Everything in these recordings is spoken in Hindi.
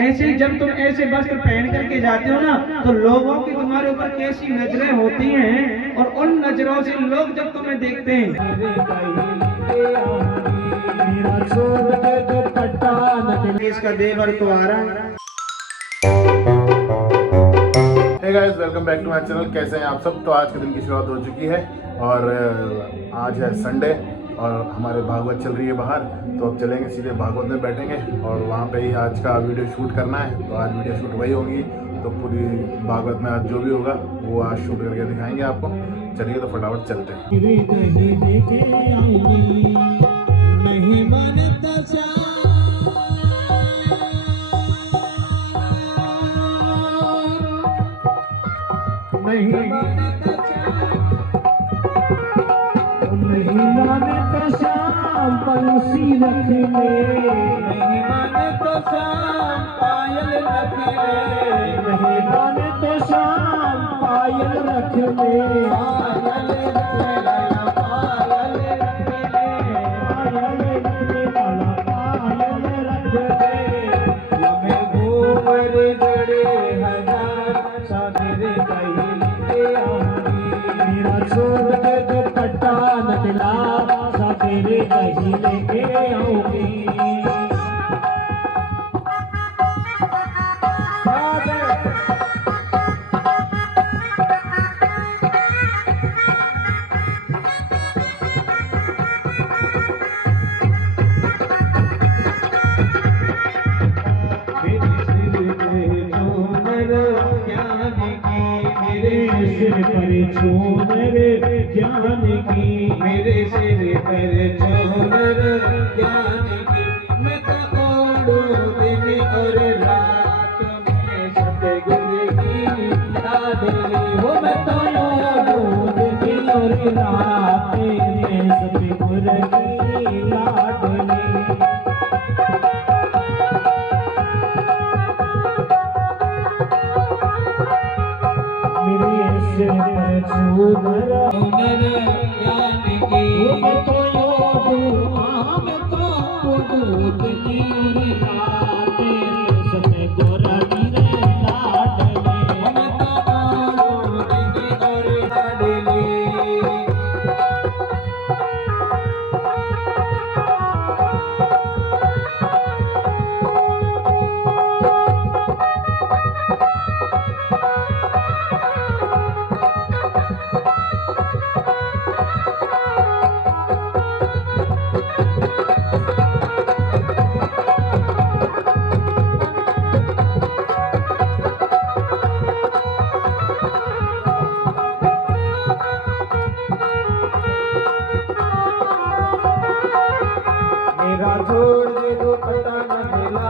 ऐसे जब तुम ऐसे वस्त्र पहन करके जाते हो ना तो लोगों की तुम्हारे ऊपर कैसी नजरें होती हैं, और उन नजरों से लोग जब तुम्हें देखते हैं। इसका देवर तो आ रहा है। Hey guys, welcome back to my channel. कैसे हैं आप सब? तो आज के दिन की शुरुआत हो चुकी है और आज है संडे और हमारे भागवत चल रही है बाहर, तो अब चलेंगे सीधे भागवत में बैठेंगे और वहाँ पे ही आज का वीडियो शूट करना है। तो आज वीडियो शूट वही होगी, तो पूरी भागवत में आज जो भी होगा वो आज शूट करके दिखाएंगे आपको। चलिए तो फटाफट चलते हैं। नहीं माने तो शाम बंसी रख ले, नहीं माने तो शाम पायल रख ले, नहीं माने तो शाम पायल रख ले, पायल रख ले, पायल रख ले, पायल रखने वाला पायल रख ले। हमें घूमर जड़े हजार सागरे कहीं ले आऊंगी, मेरा छोड़ के दुपट्टा नचला सवेरे कहीं लेके आऊंगी। सिर पर चोनर ज्ञान की, मेरे सिर पर चोनर ज्ञान की, मैं तो ओढ़ूं दिन और रात में सतगुरु की लाडली, वो मैं तो ओढ़ूं दिन और रात में सतगुरु की लाडली। हुनर ज्ञान की, मैं तो ओढ़ूं, मैं तो ओढ़ूं तेरी रातें समय गोरा गिरे लाडले, मैं तो ओढ़ूं तेरी और लाडले। मेरा छोड़ दे दो पता न मिला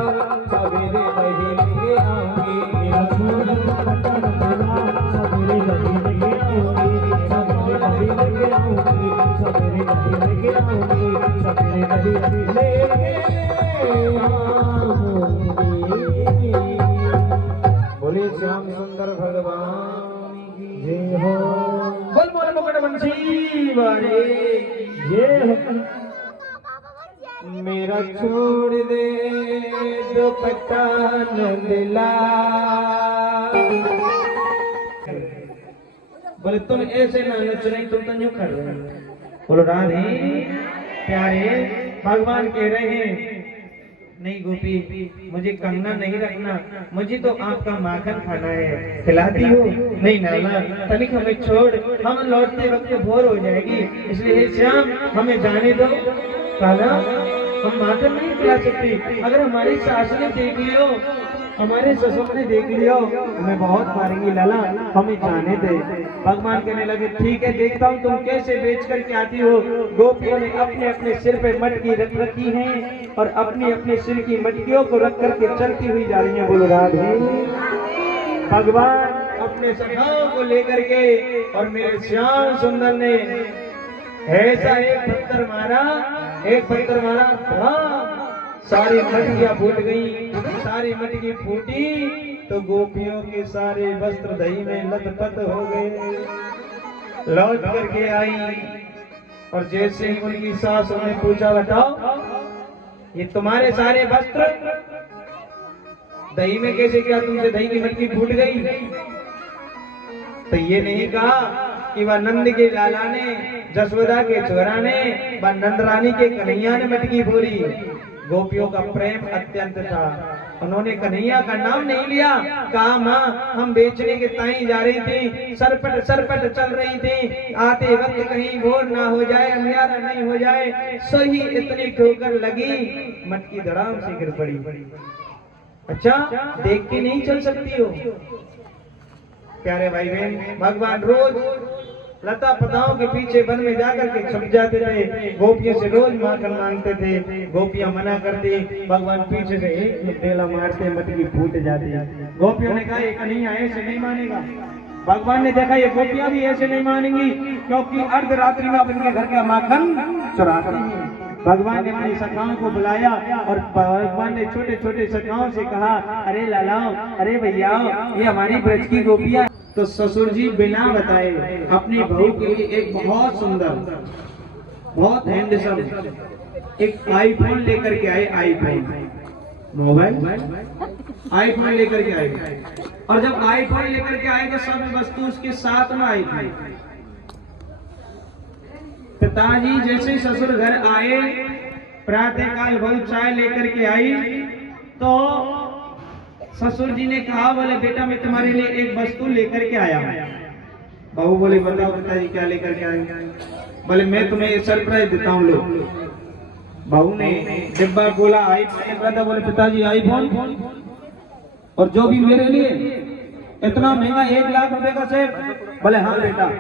सवेरे वही लेके आऊंगी, मेरा छोड़ दे दो पता न मिला सवेरे वही लेके आऊंगी, सवेरे वही लेके आऊंगी, सवेरे वही लेके आऊंगी, सवेरे वही लेके आऊंगी। बोले श्याम सुंदर भगवान जय हो, बोल बोल मुकुट बंसी वाले जय हो। मेरा छोड़ दे दुपट्टा नंदला, बोले तुम ऐसे ना नच रही, तुम तो यूं कर रहे हो। बोलो राधे प्यारे, भगवान कह रहे हैं नहीं गोपी, मुझे कंगना नहीं रखना, मुझे तो आपका माखन खाना है, खिलाती हो? नहीं नाना, तनिक हमें छोड़, हम लौटते वक्त भोर हो जाएगी, इसलिए श्याम हमें जाने दो। काला हम माखन नहीं खिला सकते, अगर हमारी सास ने देख लियो, हमारे ससुर ने देख लियो, हमें बहुत मारेंगी लाला, हमें जाने दे। भगवान कहने लगे ठीक है, देखता हूँ तुम कैसे बेच करके आती हो। गोपियों ने अपने अपने सिर पे मटकी रख रखी है और अपनी अपने सिर की मटकियों को रख करके चलती हुई जा रही है। बोलो राधे। भगवान अपने सखाओं को लेकर के और मेरे श्याम सुंदर ने ऐसा एक पत्थर मारा, एक पत्थर मारा, सारी मटकियां फूट गई, सारी मटकी फूटी तो गोपियों के सारे वस्त्र दही में लथपथ हो गए। लौट करके आई और जैसे ही उनकी सास ने पूछा बताओ ये तुम्हारे सारे वस्त्र दही में कैसे, क्या तुमसे दही की मटकी फूट गई? तो ये नहीं कहा कि वह नंद के लाला ने, जसोदा के छोरा ने, वह नंद रानी के कन्हैया ने मटकी फोड़ी। गोपियों का प्रेम अत्यंत था, उन्होंने कन्हैया का नाम नहीं लिया। कहा माँ हम बेचने के ताई जा रही थी, सरपट सरपट चल रही थी, आते वक्त कहीं भोर ना हो जाए, अंधियारा नहीं हो जाए। सही इतनी ठोकर लगी, मटकी धड़ाम से गिर पड़ी। अच्छा देख के नहीं चल सकती हो? प्यारे भाई बहन, भगवान रोज लता पताओं के पीछे वन में जाकर के छुप जाते थे, गोपियों से रोज माखन मांगते थे। गोपियां मना करती, भगवान पीछे से एक ढेला मारते, मटकी फूट जाती। गोपियों ने कहा ये कन्हैया ऐसे नहीं मानेगा। भगवान ने देखा ये गोपियां भी ऐसे नहीं मानेंगी, क्योंकि अर्धरात्रि में अपने घर का माखन चुराती हैं। भगवान ने अपनी सखाओं को बुलाया और भगवान ने छोटे छोटे सखाओं से कहा, अरे लालाओ, अरे भैया, ये हमारी ब्रज की गोपियां। तो ससुर जी बिना बताए अपनी बहू के लिए एक बहुत सुंदर, बहुत हैंडसम एक आईफोन लेकर के आए। आईफोन मोबाइल, आईफोन लेकर के आए। और जब आईफोन लेकर के आए तो सब वस्तु उसके साथ में आई थी। पिताजी जैसे ससुर घर आए, प्रातः काल बहू चाय लेकर के आई, तो ससुर जी ने कहा, बोले बेटा मैं तुम्हारे लिए एक वस्तु लेकर के आया हूँ। बहू बोले बताओ पिताजी क्या लेकर के आए? बोले मैं तुम्हें सरप्राइज देता हूँ। लो। बहू ने डिब्बा खोला, आईफोन था। बोले पिताजी आईफोन, और जो भी मेरे लिए इतना महंगा 1 लाख रुपए का सेट? बोले हाँ बेटा,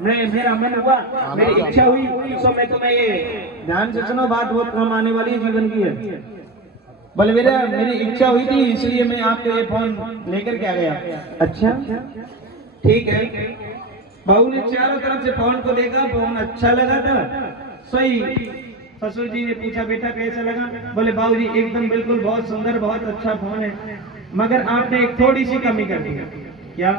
मेरा मन हुआ, मेरी इच्छा हुई, तो मैं तुम्हें ये, ध्यान से सुनो बात, बहुत कम आने वाली जीवन की है। बोले मेरी इच्छा हुई थी, इसलिए मैं आपको ये फोन लेकर के आ गया। अच्छा ठीक है। बहू ने चारों तरफ से फोन को देखा, फोन अच्छा लगा था। सही ससुर जी ने पूछा बेटा कैसा लगा? बोले बाबू जी एकदम बिल्कुल बहुत सुंदर, बहुत अच्छा फोन है, मगर आपने एक थोड़ी सी कमी कर दी। क्या?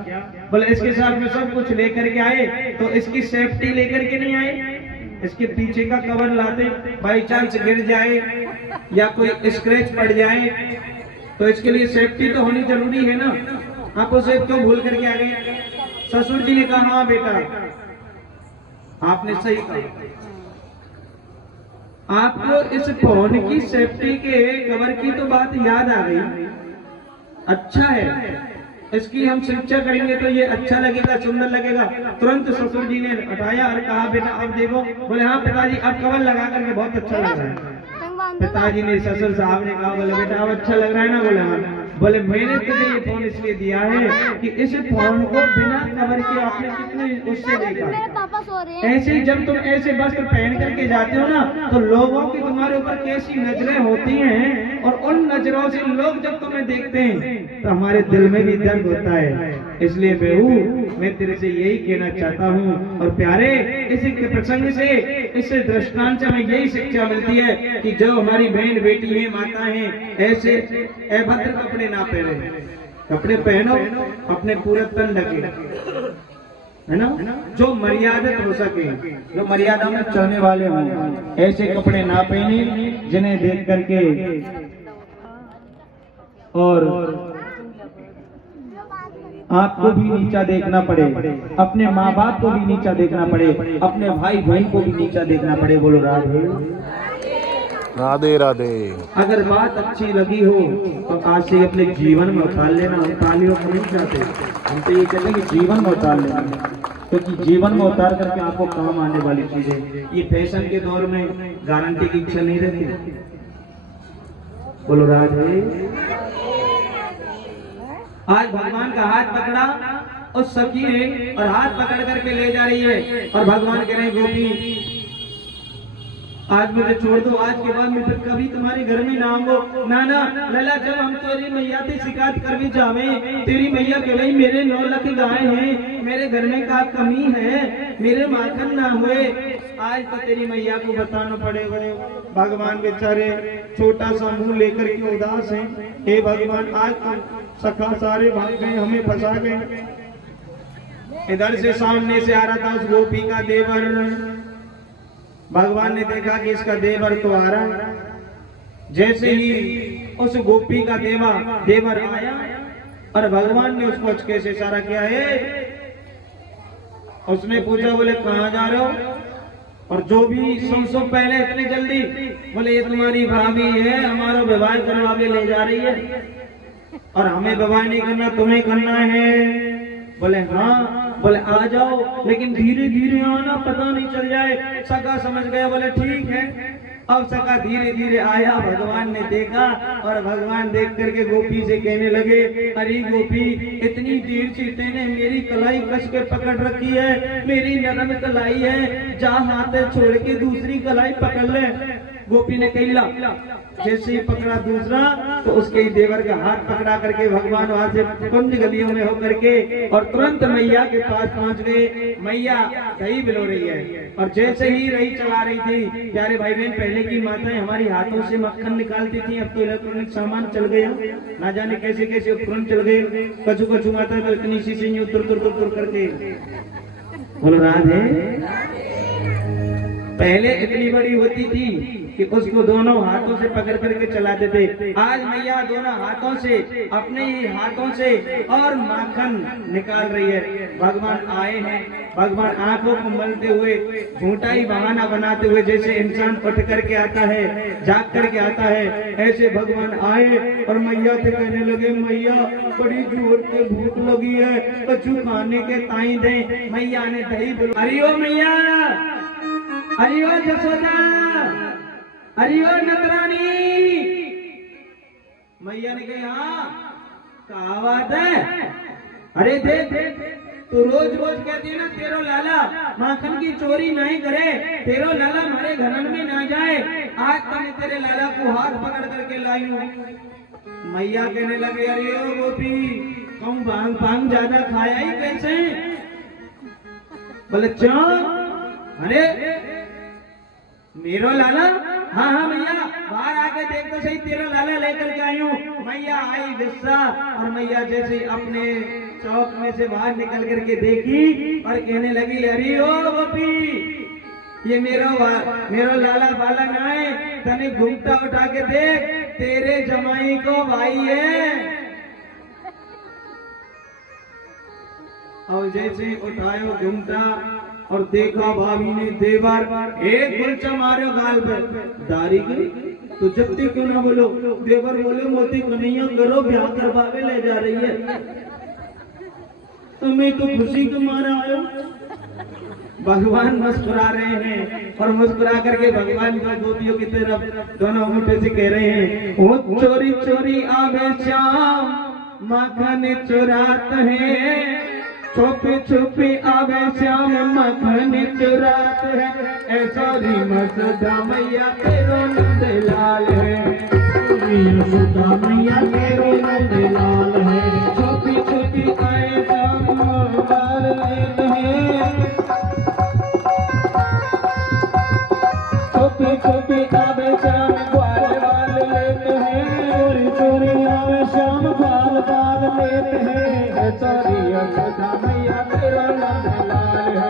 बोले इसके साथ में सब कुछ लेकर के आए, तो इसकी सेफ्टी लेकर के नहीं आए। इसके पीछे का कवर लाते, बाई चांस गिर जाए या कोई स्क्रैच पड़ जाए, तो इसके लिए सेफ्टी तो होनी जरूरी है ना। आप उसे क्यों भूल करके आ गए? ससुर जी ने कहा हाँ बेटा आपने सही कहा, आपको इस फोन की सेफ्टी के कवर की तो बात याद आ गई। अच्छा है, इसकी हम शिक्षा करेंगे तो ये अच्छा लगेगा, सुंदर लगेगा। तुरंत ससुर जी ने हटाया और कहा बेटा अब देखो। बोले हाँ पिताजी अब कवर लगा करके बहुत अच्छा लग रहा है। पिताजी ने, ससुर साहब ने कहा बोले बेटा अब अच्छा लग रहा है ना? बोले हाँ। बोले मैंने तुझे ये फोन इसलिए दिया है कि इस फोन को बिना कवर के आपने कितने उससे देखा। ऐसे जब तुम ऐसे वस्त्र पहन करके जाते हो ना, तो लोगों की तुम्हारे ऊपर कैसी नजरें होती हैं, और उन नजरों से लोग जब तुम्हें देखते हैं तो हमारे दिल में भी दर्द होता है। इसलिए बहू मैं तेरे से यही कहना चाहता हूँ। और प्यारे इसी के प्रसंग से, इस दृष्टांत से हमें यही शिक्षा मिलती है कि जो हमारी बहन बेटी है, माता है, ऐसे अभद्र कपड़े ना पहने। कपड़े पहनो अपने पूरे तन ढके, है ना, जो मर्यादित हो सके, जो मर्यादा में चलने वाले हों, ऐसे कपड़े ना पहने जिन्हें देख करके और आपको भी नीचा देखना पड़े, अपने माँ बाप को भी नीचा देखना पड़े, अपने भाई बहन को भी नीचा देखना पड़े। बोलो राधे राधे राधे। अगर बात अच्छी लगी हो तो आज से अपने जीवन में उतार लेना। हम तालियों को नहीं चाहते, हम तो ये कहते हैं कि जीवन में उतार लेना, क्योंकि जीवन में उतार करके आपको काम आने वाली चीजें। ये फैशन के दौर में गारंटी की इच्छा नहीं रहती। बोलो राधे। आज भगवान का हाथ पकड़ा उस सखी ने, और हाथ पकड़ करके ले जा रही है, और भगवान कह रहे गोपी आज मुझे छोड़ दो, आज के बाद मैं फिर कभी तुम्हारे घर में ना आऊंगा। नाना लला जब हम तेरी मैया से शिकायत कर भी जावे, तेरी मैया के लिए मेरे 9 लाख गाय हैं, मेरे घर में क्या कमी है, मेरे माखन ना हुए, आज तो तेरी मैया को बताना पड़ेगा। भगवान बेचारे छोटा सा मुंह लेकर के उदास है। हे भगवान आज तो सखा सारे भाग गए, हमें फंसा गए। इधर से सामने से आ रहा था उस गोपी का देवर। भगवान ने देखा कि इसका देवर तो आ रहा है, जैसे ही उस गोपी का देवर आया और भगवान ने उसको अचके से इशारा किया है, उसने पूछा, बोले कहाँ जा रहे हो? और जो भी सुन पहले इतनी जल्दी, बोले ये तुम्हारी भाभी है, हमारा विवाह करवा के ले जा रही है और हमें विवाह नहीं करना, तुम्हें करना है। बोले हाँ। बोले आ जाओ, लेकिन धीरे धीरे आना, पता नहीं चल जाए। सका समझ गया, बोले ठीक है। अब सका धीरे धीरे आया, भगवान ने देखा और भगवान देख करके गोपी से कहने लगे, अरे गोपी, इतनी देर से तेने मेरी कलाई कस के पकड़ रखी है, मेरी नरम कलाई है, जा हाथ छोड़ के दूसरी कलाई पकड़ ले। गोपी ने कहला, जैसे ही पकड़ा दूसरा तो उसके ही देवर का हाथ पकड़ा करके भगवान वहां से कुंज गलियों में होकर के और तुरंत मैया के पास पहुंच गए। मैया दही बिलो रही है और जैसे ही रही चला रही थी, प्यारे भाई बहन, पहले की माताएं हमारी हाथों से मक्खन निकालती थी, अब तो इलेक्ट्रॉनिक सामान चल गया, ना जाने कैसे कैसे उपकरण चल गए। कछु कछु माता तो इतनी सी से तुर तुर तुर तुर करके बोलो राधे। पहले इतनी बड़ी होती थी कि उसको दोनों हाथों से पकड़ करके चलाते थे। आज मैया दोनों हाथों से, अपने ही हाथों से और माखन निकाल रही है। भगवान आए हैं, भगवान आंखों को मलते हुए, झूठा ही बहाना बनाते हुए, जैसे इंसान उठ करके आता है, जाग करके आता है, ऐसे भगवान आए और मैया से कहने लगे, मैया बड़ी जोर से भूख लगी है, कछु खाने के ताई दे। मैया ने दही बोलो, अरे ओ मैया, अरे ओ जसोदा, अरे ओ नतरानी। मैया ने कहा, हाँ क्या बात है? अरे देख, तू रोज रोज कहती है ना, तेरो लाला माखन की चोरी नहीं करे, तेरो लाला हमारे घरन में ना जाए, आज मैंने तेरे लाला को हाथ पकड़ करके लाई हूँ। मैया कहने लगे, अरे ओ गोपी, कम भांग भांग ज्यादा खाया ही कैसे? बोले क्यों? अरे मेरो लाला? हाँ हाँ मैया, बाहर आके देख तो सही, तेरा लाला लेकर के आई हूँ। मैया आई गुस्सा और मैया जैसे अपने चौक में से बाहर निकल करके देखी और कहने लगी, अरे ओ गोपी, ये मेरो लाला बाला ना है, तने घूमता उठा के देख, तेरे जमाई को भाई है। और जैसे उठायो घूमता और देखा भाभी ने देवर, एक गुलचा मारो गाल पर, दारी की तो जबती क्यों ना बोलो। देवर बोले, मोती कन्हैया करो, ब्याह करवावे ले जा रही है, तुम्हें तो खुशी को मारा आयो। भगवान मुस्कुरा रहे हैं और मुस्कुरा करके भगवान को गोपियों की तरफ दोनों मुठे से कह रहे हैं, वो चोरी चोरी आवे श्याम, माखन चुरात है, छुपी छुपी आवे श्याम, मखन चुरात है, ऐसा मसदा मैया तेरो नंद लाल है, यशोदा मैया तेरो नंद लाल है, छुपी छुपी आए श्याम, बाल लेते हैं, छुपी छुपी आवे श्याम, बाल बाल लेते हैं, चोरी चोरी आवे श्याम, बाल बाल लेते हैं, ऐसा यशोदा मैया तेरो नंद लाल है,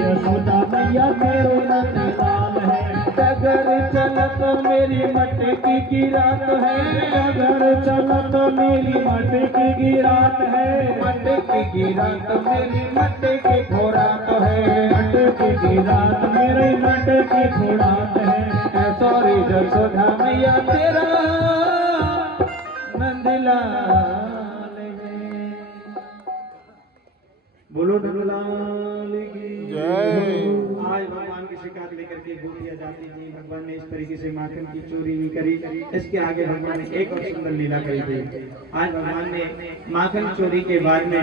यशोदा मैया तेरो नंद लाल है, अगर चलत मेरी मटकी की रात है, अगर चलत मेरी मटकी की रात है, मटकी की रात मेरी मटकी खोराक है, मटकी की रात मेरी मटकी खोराक है, सॉरी यशोदा मैया तेरा नंद लाल। बोलो नंदलाल की जय। आज भगवान की शिकायत लेकर के गोपियां जाती थी, भगवान ने इस तरीके से माखन की चोरी नहीं करी। इसके आगे भगवान ने एक और सुंदर लीला करी थी। आज भगवान ने माखन चोरी के बाद में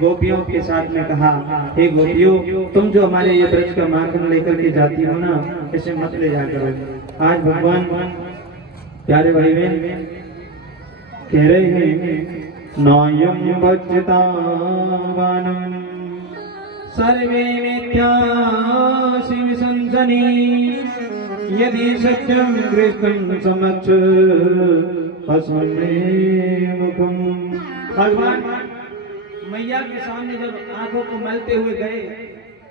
गोपियों के साथ में कहा, हे गोपियों, तुम जो हमारे ये ब्रज का माखन लेकर के जाती हो ना, इसे मत ले जा करो। आज भगवान प्यारे भाई बहन कह रहे हैं, नायम भजतावानम सर्वे मिथ्या शिव संसनी, यदि सत्यम कृष्ण समक्ष मुखम। भगवान मैया के सामने जब आंखों को मलते हुए गए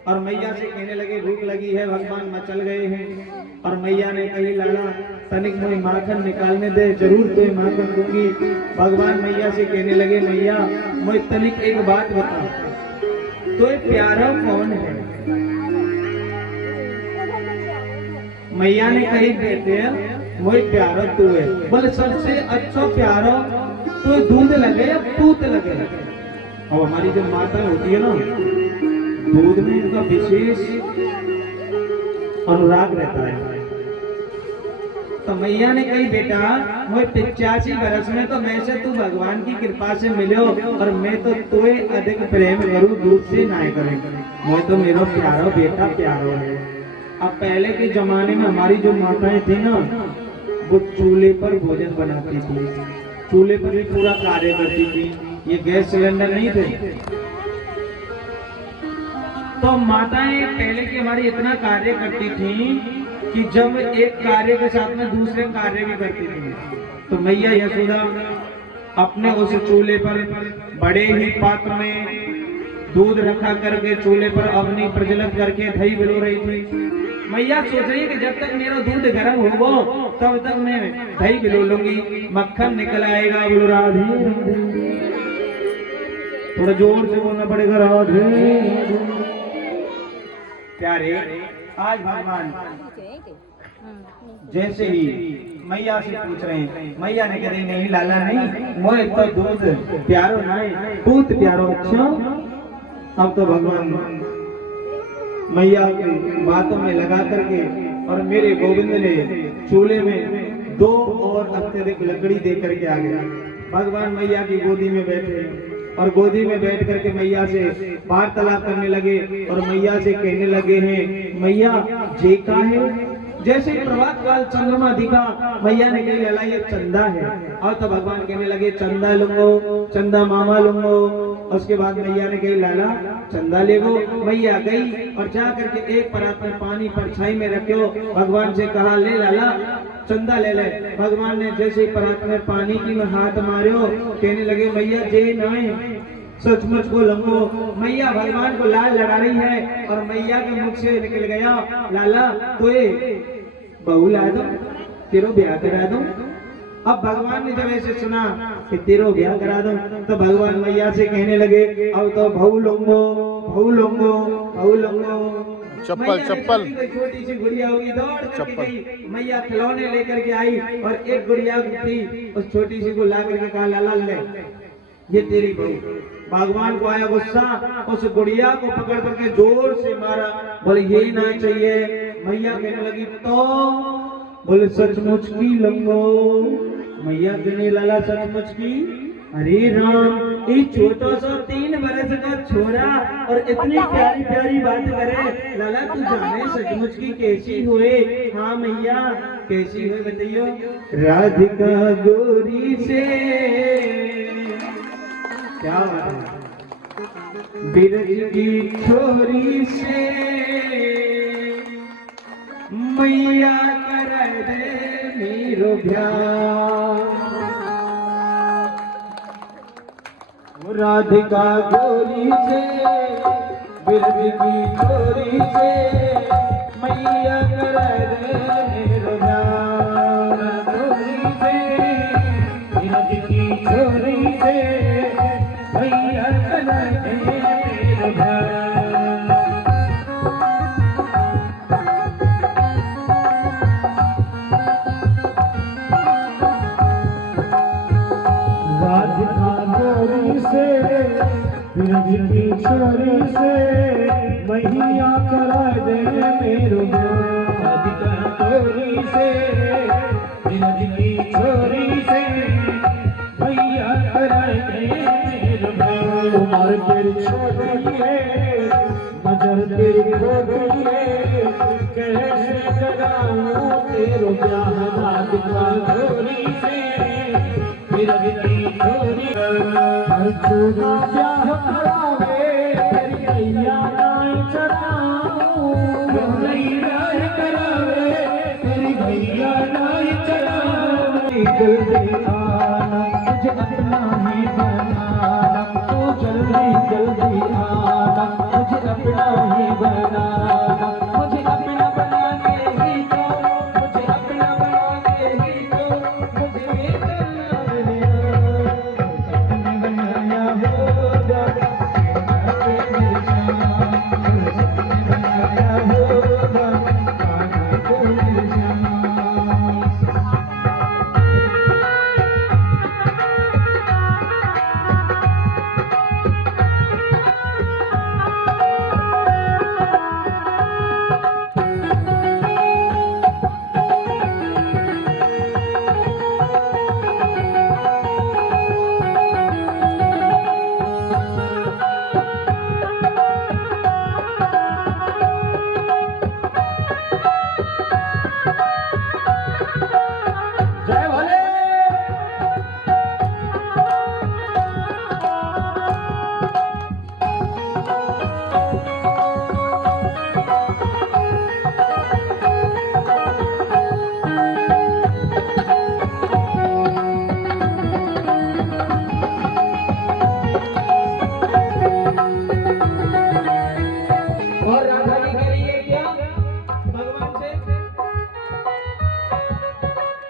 और मैया से कहने लगे, भूख लगी है, भगवान मचल गए हैं, और मैया ने कही, लाला तनिक मुझे माखन निकालने दे, जरूर तो माखन दूंगी। भगवान मैया से कहने लगे, मैया मुझे तनिक एक बात बता, तो ये प्यारा कौन है? मैया ने कही, कहते हैं मुझे प्यारा तू है। बोले सबसे अच्छा प्यारा तो दूध लगे या पूत लगे? अब हमारी जो माता होती है ना, दूध में इनका विशेष अनुराग रहता है। तो मैया ने कही, बेटा मुझे 85 बरस में तो मैं से तू भगवान की कृपा से मिलो, और मैं तो तुम्हें अधिक प्रेम करूं, दूध से ना करें। मैं तो मेरा प्यारा बेटा प्यारा है। अब पहले के जमाने में हमारी जो माताएं थी ना, वो चूल्हे पर भोजन बनाती थी, चूल्हे पर भी पूरा कार्य करती थी। ये गैस सिलेंडर नहीं थे, तो माताएं पहले की हमारी इतना कार्य करती थी कि जब एक कार्य के साथ में दूसरे कार्य भी करती थी। तो मैया यशोदा अपने उस चूल्हे पर बड़े ही पात्र में दूध रखा करके चूल्हे पर अग्नि प्रज्वलित करके दही बिलो रही थी। मैया सोच रही है कि जब तक मेरा दूध गर्म होगा तब तक मैं दही बिलो लूंगी, मक्खन निकल आएगा। बोलो राधे, थोड़ा जोर से बोलना पड़ेगा, राधे। प्यारे, आज भगवान जैसे ही मैया से पूछ रहे हैं, मैया ने कह रही, नहीं लाला नहीं, मोए तो दूध प्यारो नहीं, दूध प्यारो। अच्छा, अब तो भगवान मैया की बातों में लगा करके और मेरे गोविंद ने चूल्हे में 2 और अत्यधिक लकड़ी दे करके आ गया। भगवान मैया की गोदी में बैठे और गोदी में बैठ करके मैया से वार्तालाप करने लगे और मैया से कहने लगे हैं, मैया जे का है? जैसे प्रभात काल चंद्रमा दिखा, मैया ने कही, लला ये चंदा है। और तो भगवान कहने लगे, चंदा लूंगो, चंदा मामा लूंगो। उसके बाद मैया ने कही, लाला चंदा ले गो। मैया गई और जा करके एक परात में पानी परछाई में रखो। भगवान से कहा, ले लाला चंदा ले ले। भगवान ने जैसे परात में पानी की में हाथ मारो, कहने लगे, मैया जे नाए सचमुच को लंगो। मैया भगवान को लाल लड़ा रही है और मैया के मुख से निकल गया, लाला तो बहू ला दो, तेरो ब्याह करा दो। अब भगवान ने जब ऐसे सुना कि तेरो ब्याह करा दो, तो भगवान मैया से कहने लगे, अब तो बहू लूंगो, बहू लूंगो, बहू लूंगो। चप्पल चप्पल छोटी सी गुड़िया होगी, दौड़ करके गई, मैया खिलौने लेकर के आई और एक गुड़िया थी, उस छोटी सी को ला करके कहा, लाला ले ये तेरी बहू। भगवान को आया गुस्सा, उस गुड़िया को पकड़ करके जोर से मारा। बोले यही ना चाहिए। मैया कहने लगी, तो बोले सचमुच की लंगो। मैया कहने, लाला सचमुच की? अरे राम, ये छोटा सा 3 बरस का छोरा और इतनी प्यारी प्यारी बात करे, लाला तू जाने सचमुच की कैसी हुए? हाँ मैया कैसी हुए बताइयो? राधिका गोरी से, क्या बात है, बिरज की छोरी से मैया कर दे मेरो ब्याह। राधिका गोरी से, बिरज की छोरी से मैया कर दे मेरो ब्याह। गोरी से, बिरज की छोरी से मैया कर दे मेरो ब्याह। बिरज की छोरी से मैया करा दे मेरो ब्याह। राधिका गोरी से, बिरज की छोरी से मैया करा दे मेरो ब्याह। उमर तेरी छोटी है, नजर तेरी खोटी है, कैसे कराऊं तेरो ब्याह। राधिका गोरी से, बिरज की छोरी अर्जुना ब्याह करावे, तेरी मैया नाई चढ़ाऊं। राह करावे, तेरी मैया नाई चढ़ाऊं। जल्दी आना, मुझे अपना ही बनाना, तू जल्दी जल्दी आना, मुझे अपना ही बनाना। मुझे अपना बना के ही तो, मुझे अपना बना के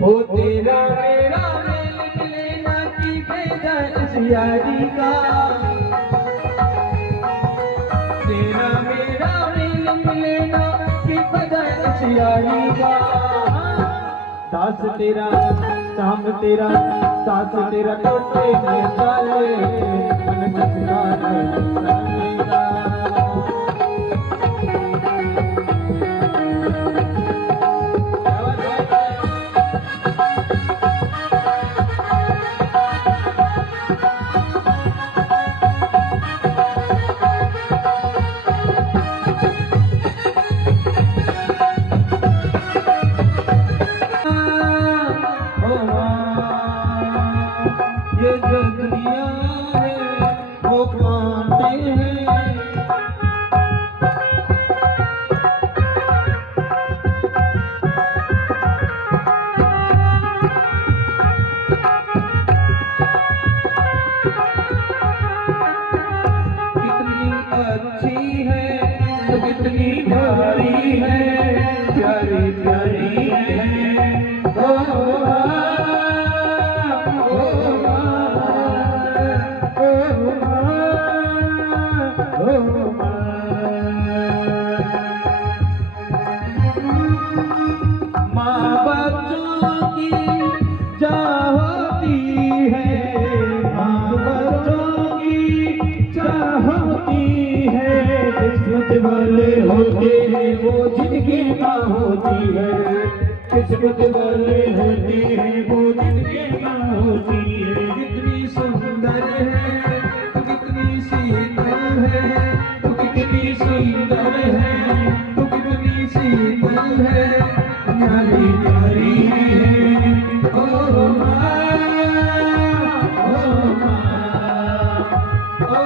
हो तेरा मेरा मेल मिले ना की बेजा इस यारी का, तेरा मेरा मेल मिले ना की बेजा इस यारी का। दास तेरा शाम तेरा दास तेरा टोटे में चाले मन सजना मेरा। ये जो दुनिया है वो कांटे हैं, कितनी अच्छी है तो कितनी भारी है, प्यारी प्यारी है। माँ बच्चों की चाह होती है, माँ बच्चों की चाह होती है, किस्मत वाले होते हैं वो जिनकी माँ होती है, किस्मत वाले होते हैं वो जिनकी माँ होती है। कितनी सुंदर है तो कितनी शीतल है, तो कितनी सुंदर है तो कितनी शीतल है, प्यारी प्यारी है। ओ माँ, ओ माँ, ओ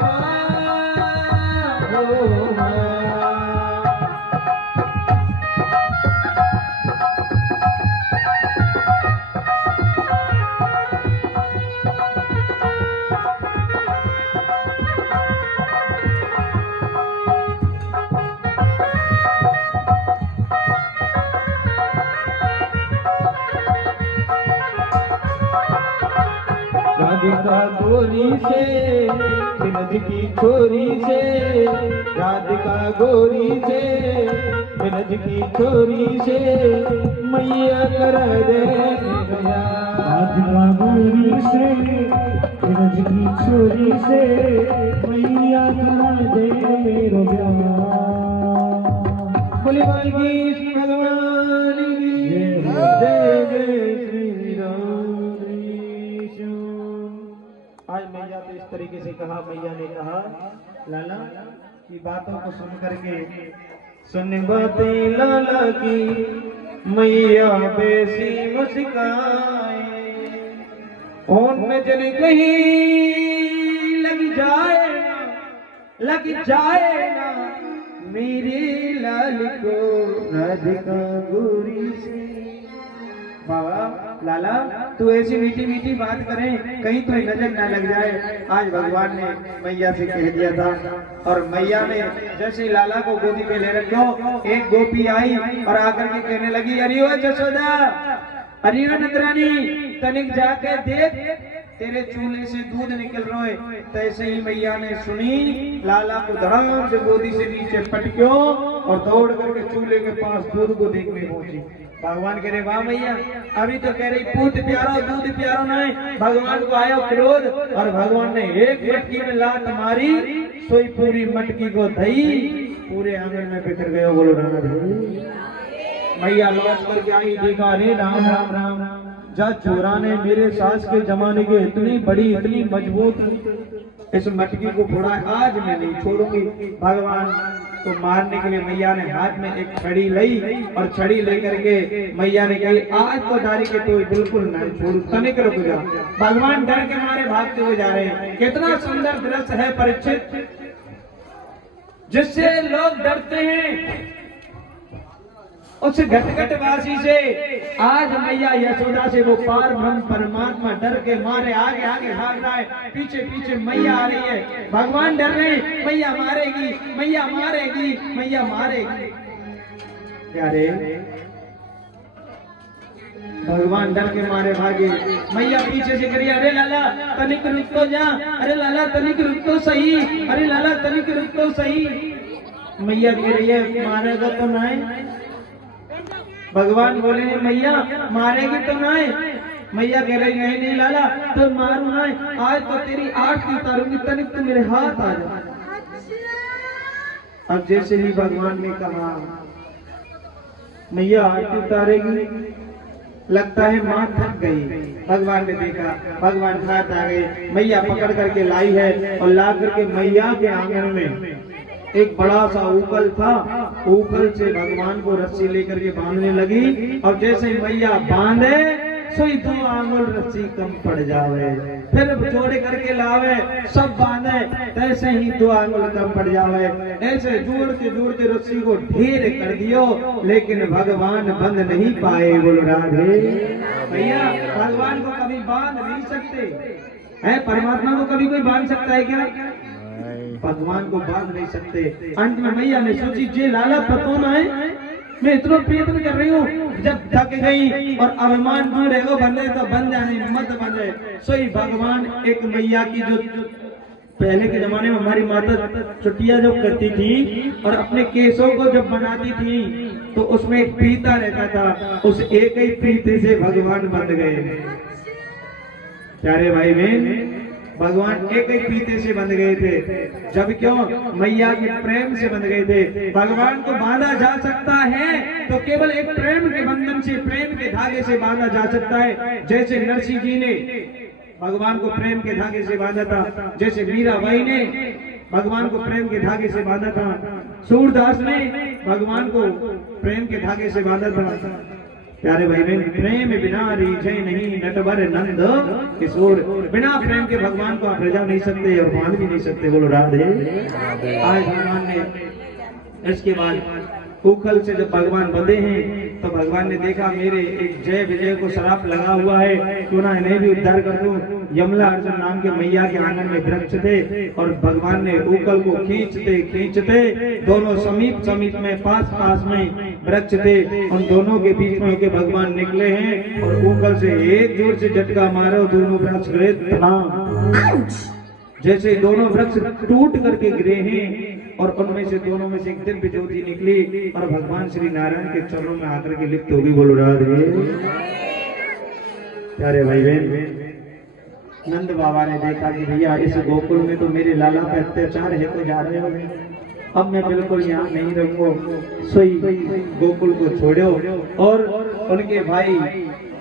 माँ, ओ माँ। राधिका गोरी से बिनद की छोरी से, राधिका गोरी से बिनद की छोरी से, मैया कर दे गया। राधिका गोरी से बिनद की छोरी से, मैया कर दे मेरो ब्याह। बोली बालकी भगवान की जय जय श्री राम। आज मैया तो इस तरीके से कहा, मैया ने कहा लाला की बातों को सुन करके, सुन बातें लाला की मैया बेसी मुस्काए, और नजर कहीं लग जाए ना मेरे लाल को राधिका गोरी से। बाबा लाला तू ऐसी मीठी मीठी बात करें कहीं तो नजर ना लग जाए। आज भगवान ने मैया से कह दिया था, और मैया ने जैसे लाला को गोदी में ले रखो, एक गोपी आई और आकर के कहने लगी, अरे ओ जसोदा, अरे ओ नंदरानी, तनिक जाके देख तेरे चूल्हे से दूध निकल रहा है। तैसे ही मैया ने सुनी, लाला को धड़ाम से गोदी से नीचे पटक्यो और दौड़ करके चूल्हे के पास दूध को देखने पहुंची। भगवान कह रहे वाह मैया, अभी तो कह रही पूत प्यारो दूध प्यारो नहीं, भगवान को आया क्रोध, और भगवान ने एक मटकी में लात मारी, सोई पूरी मटकी को धई पूरे आंगन में बिखर गए। बोलो राणा धई। मैया लौट करके आई, देखा अरे राम राम राम, जा चोरा ने मेरे सास के जमाने के इतनी बड़ी इतनी मजबूत इस मटकी को फोड़ा, आज मैं नहीं छोड़ूंगी। भगवान को मारने के लिए मैया ने हाथ में एक छड़ी ली, और छड़ी लेकर के मैया ने कही आज तो दारी के तो बिल्कुल नहीं छोड़ू, तनिक रुक जा। भगवान डर के मारे भागते हुए जा रहे हैं। कितना सुंदर दृश्य है परीक्षित, जिससे लोग डरते हैं उस घटघटवासी से। आज मैया यशोदा से वो पार ब्रह्म परमात्मा डर के मारे आगे आगे भाग रहा है, पीछे पीछे मैया आ रही है। भगवान डर रहे हैं, मैया मारेगी मैया मारेगी मैया मारेगी। क्या रे भगवान डर के मारे भागे। मैया पीछे से करी, अरे लाला तनिक रुक तो जा, अरे लाला तनिक रुक तो सही, अरे लाला तनिक रुक तो सही। मैया कह रही है मारेगा तो नहीं। भगवान बोले मैया मारेगी तो नहीं। मैया कह रही नहीं नहीं लाला तो मारू नहीं, आज तो तेरी आरती उतारूंगी, तनिक तो मेरे हाथ आ जा। अब जैसे ही भगवान ने कहा मैया आरती उतारेगी, लगता है मां थक गई। भगवान ने देखा, भगवान हाथ आ गए, मैया पकड़ करके लाई है और ला करके मैया के आंगन में एक बड़ा सा ऊपल था, ऊपल से भगवान को रस्सी लेकर के बांधने लगी। और जैसे ही मैया बांधे सोई 2 आंगुल रस्सी कम पड़ जावे, फिर जोड़े करके लावे, सब बांधे, तैसे ही 2 आंगुल कम पड़ जावे। ऐसे जोड़ते जोड़ते रस्सी को ढेर कर दियो, लेकिन भगवान बंध नहीं पाए। बोलो राधे। भैया भगवान को कभी बांध नहीं सकते है, परमात्मा को कभी कोई बांध सकता है क्या? भगवान को बांध नहीं सकते। अंत में मैया ने सोची जे लाला पतो ना है, मैं इतना प्रयत्न कर रही हूँ, जब थक गई और अभिमान दूर है बंधे तो बन जाए, मत बंधे। सोई भगवान एक मैया की जो पहले के जमाने में हमारी माता चुटिया जब करती थी और अपने केसों को जब बनाती थी तो उसमें एक पीता रहता था, उस एक ही पीते से भगवान बंध गए। प्यारे भाई बहन, भगवान एक ही पीते से बंध गए थे। जब क्यों? मैया के प्रेम से बंध गए थे। भगवान को बांधा जा सकता है तो केवल एक प्रेम के बंधन से, प्रेम के धागे से बांधा जा सकता है। जैसे नरसिंह जी ने भगवान को प्रेम के धागे से बांधा था, जैसे मीराबाई ने भगवान को प्रेम के धागे से बांधा था, सूरदास ने भगवान को प्रेम के धागे से बांधा था। प्यारे भाई बहन, प्रेम बिना रीझे नहीं नटवर नंद किशोर। बिना प्रेम के भगवान को आप रजा नहीं सकते और बांध भी नहीं सकते। बोलो राधे। आज भगवान ने इसके बाद उखल से जब भगवान बंधे हैं तो भगवान ने देखा मेरे एक जय विजय को शराप लगा हुआ है, क्यों ना इन्हें भी उद्धार कर दूं। यमला अर्जुन नाम के मैया के आंगन में वृक्ष थे और भगवान ने उखल को खींचते खींचते, दोनों समीप समीप में पास में वृक्ष थे, उन दोनों के बीच में होके भगवान निकले हैं और उखल से एक जोर से झटका मारो, दोनों वृक्ष गिरे प्रणाम। जैसे दोनों वृक्ष टूट करके गिरे हैं और उनमें से दोनों में से एक दिव्य ज्योति निकली और भगवान श्री नारायण के चरणों में आकर के लिप्त होगी। बोलो राधे। प्यारे भाई बहन, नंद बाबा ने देखा कि भैया इस गोकुल में तो मेरे लाला पे अत्याचार है तो जा रहे हो, अब मैं बिल्कुल यहाँ नहीं रहूंगा। सोई गोकुल को छोड़ो। और उनके भाई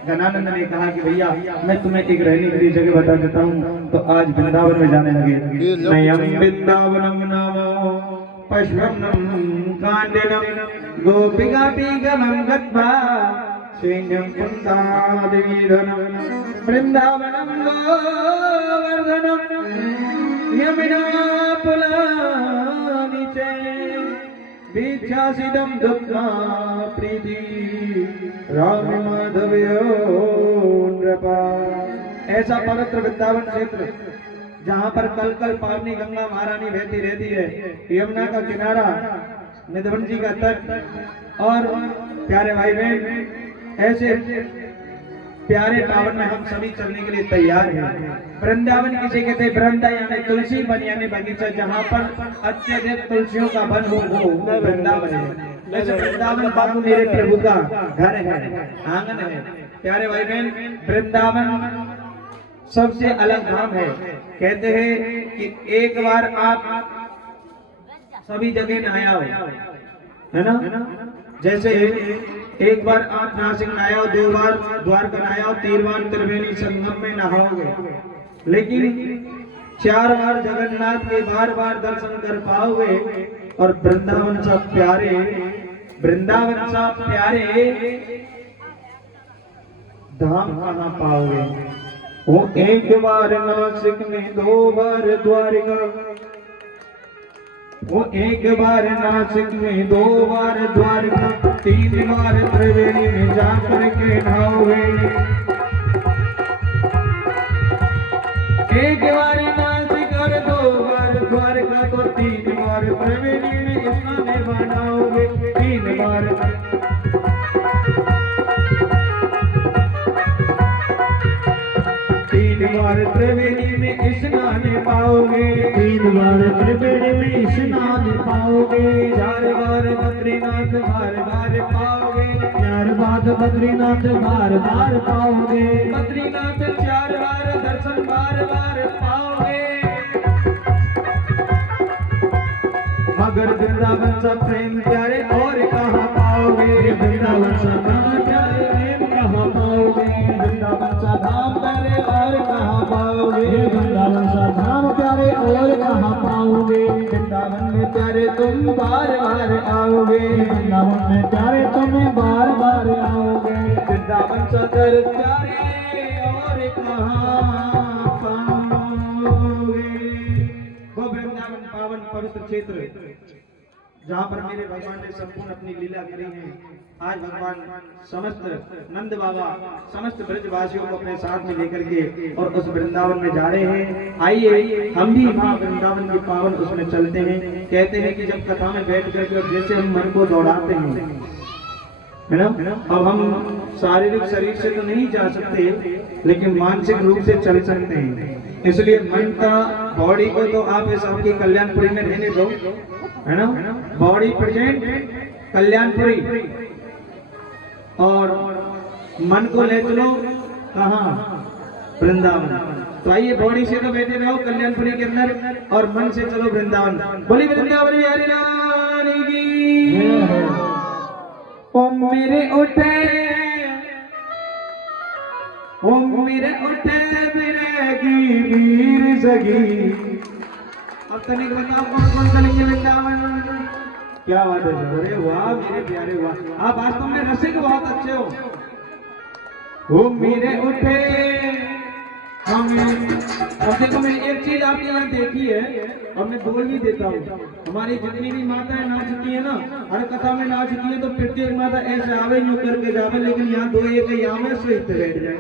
गणानंद ने कहा कि भैया मैं तुम्हें एक रहने के लिए जगह बता देता हूँ। तो आज वृंदावन में जाने लगे। नयम वृंदावनम नामो पश्वनम कांडनम गोपिकापीगमं गत्वा श्रीयं कुन्दादिवीरनम वृंदावनम गोवर्धनम यमुना पुलानि च विच्छासिदं दत्त्वा प्रीति राम माधव्यो नृपा। ऐसा पवित्र वृंदावन क्षेत्र जहाँ पर कल कल पावनी गंगा महारानी बहती रहती है, यमुना का किनारा, निधवन जी का तट। और प्यारे भाई बहन, ऐसे प्यारे पावन में हम सभी चलने के लिए तैयार हैं। वृंदावन किसे कहते हैं? वृंदा यानी तुलसी वन यानी बगीचा, जहाँ पर अत्यधिक तुलसियों का वन हो वो वृंदावन है। जैसे वृंदावन बाबू मेरे प्रभु का घर है, आंगन है। प्यारे भाई बहन, वृंदावन सबसे अलग धाम है। कहते हैं कि एक बार आप सभी जगह नहाया हो, है ना? जैसे एक बार आप नासिक नहाया हो, 2 बार द्वारका नहाया हो, 3 बार त्रिवेणी संगम में नहाओगे, लेकिन 4 बार जगन्नाथ के बार बार दर्शन कर पाओगे। और वृंदावन सा प्यारे, वृंदावन सा प्यारे धाम कहाँ पाओगे? वो एक बार नासिक में, 2 बार द्वारका, वो एक बार नासिक में, 2 बार द्वारका, 3 बार त्रिवेणी में जाकर के नहाओगे। एक बार नासिक और 2 बार द्वारका, तो 3 बार त्रिवेणी में स्नान बनाओगे। 3 बार बार त्रिवेणी में स्नान पाओगे, 3 बार त्रिवेणी में स्नान पाओगे, 4 बार बद्रीनाथ बार बार पाओगे, 4 बार बद्रीनाथ बार बार पाओगे, बद्रीनाथ 4 बार दर्शन बार बार पाओगे। मगर वृंदावन सा प्रेम प्यारे और कहाँ पाओगे, वृंदावन सा धाम प्यारे प्रेम कहाँ पाओगे, वृंदावन सा धाम प्यारे और कहाँ पाओगे, वृंदावन सा धाम प्यारे और कहाँ पाओगे, वृंदावन में प्यारे तुम बार बार आओगे, वृंदावन में प्यारे तुम्हें बार बार आओगे, वृंदावन सा दर प्यारे और कहाँ पाओगे। वो वृंदावन पावन पवित्र क्षेत्र जहाँ पर मेरे भगवान ने संपूर्ण अपनी लीला करी है। आज भगवान समस्त नंद बाबा समस्त ब्रजवासियों को अपने साथ में लेकर के और उस वृंदावन में जा रहे हैं। आइए हम भी वहाँ वृंदावन के पावन उसमें चलते हैं। कहते हैं कि जब कथा में बैठ करके और जैसे हम मन को दौड़ाते हैं, है ना, अब हम शारीरिक शरीर से तो नहीं जा सकते, लेकिन मानसिक रूप से चल सकते हैं। इसलिए मन का बॉडी को तो आप इस आपकी कल्याणपुरी में रहने दो, है ना, बॉडी प्रेजेंट कल्याणपुरी, और मन को ले चलो कहाँ, वृंदावन। तो आइए बॉडी से तो बैठे रहो कल्याणपुरी के अंदर और मन से चलो वृंदावन। बोली वृंदावन बिहारी रानी की। ओ मेरे उठे, ओ मेरे उठे मेरे की वीर सगी। अब तनिक बताओ कौन कौन चलेंगे वृंदावन। क्या बात है, अरे वाह मेरे प्यारे वाह, आप वास्तव में रसिक बहुत अच्छे हो। ओ मेरे उठे हमें, अब देखो मैंने एक चीज आपके यहाँ देखी है और मैं बोल भी देता हूँ। हमारी जितनी भी माताएं नाचती है ना, हर कथा में नाचती है, तो प्रत्येक माता ऐसे आवे यूं करके जावे, लेकिन यहाँ 2 एक यहाँ में स्वस्थ बैठ जाए।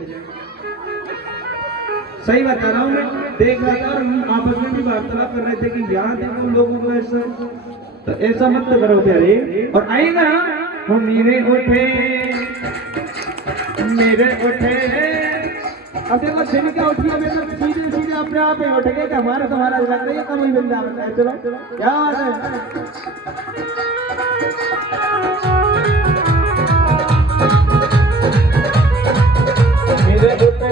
सही बता रहा हूँ मैं, देख रहा था और हम आपस में भी वार्तालाप कर रहे थे कि यहाँ देखो लोगों को ऐसा, तो ऐसा मत करो प्यारे। और आएगा वो मेरे उठे, मेरे उठे। अब देखो दिन क्या उठी है, तो सीधे सीधे अपने आप ही उठ गए, हमारा तुम्हारा लग रही है कभी वृंदावन है। चलो क्या बात है। मेरे उठे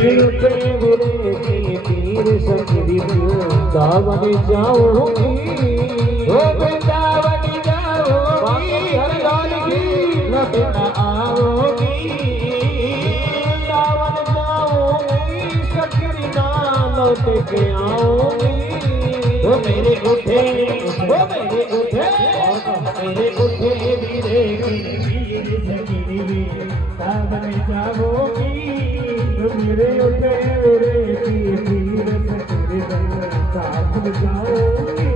उठे मेरे की पीर सकरी वृंदावन जाऊंगी ओ वृंदावन जाऊंगी हर लाल की लबना आओगी वृंदावन जाऊंगी सकरी ना लौट के आऊंगी ओ मेरे उठे मेरे उठे वीरे की पीर सकरी वृंदावन जाऊंगी मेरे उठे मेरे की पीर सकरी वृंदावन जाऊंगी